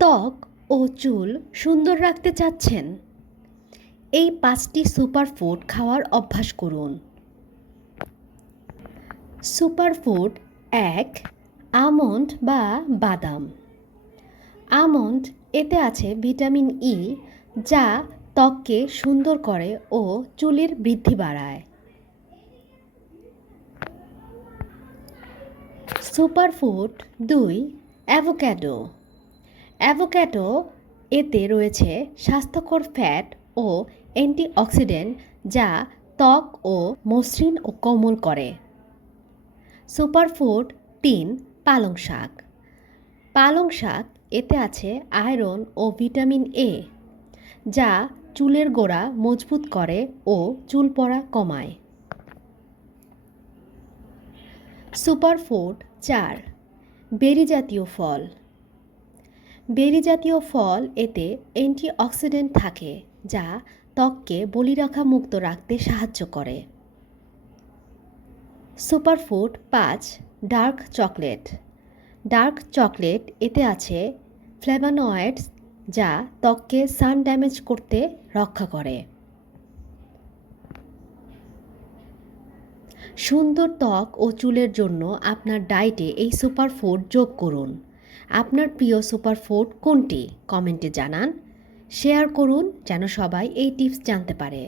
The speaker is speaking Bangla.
ত্বক ও চুল সুন্দর রাখতে চাচ্ছেন? এই ৫টি সুপারফুড খাওয়ার অভ্যাস করুন। সুপারফুড ১. আমন্ড বা বাদাম। আমন্ড এতে আছে ভিটামিন ই, যা ত্বককে সুন্দর করে ও চুলের বৃদ্ধি বাড়ায়। সুপারফুড ২. অ্যাভোক্যাডো। অ্যাভোক্যাডো এতে রয়েছে স্বাস্থ্যকর ফ্যাট ও অ্যান্টিঅক্সিডেন্ট, যা ত্বক ও মসৃণ ও কোমল করে। সুপারফুড ৩. পালং শাক। পালং শাক এতে আছে আয়রন ও ভিটামিন এ, যা চুলের গোড়া মজবুত করে ও চুল পড়া কমায়। সুপারফুড ৪. বেরি জাতীয় ফল। বেরি জাতীয় ফল এতে অ্যান্টিঅক্সিডেন্ট থাকে, যা ত্বককে বলিরেখা মুক্ত রাখতে সাহায্য করে। Superfood ৫. Dark chocolate. Dark chocolate এতে আছে ফ্লেভানয়েডস, যা ত্বককে সান ড্যামেজ করতে রক্ষা করে। সুন্দর ত্বক ও চুলের জন্য আপনার ডায়েটে এই সুপারফুড যোগ করুন। আপনার প্রিয় সুপারফুড কোনটি? কমেন্টে জানান। শেয়ার করুন যেন সবাই এই টিপস জানতে পারে।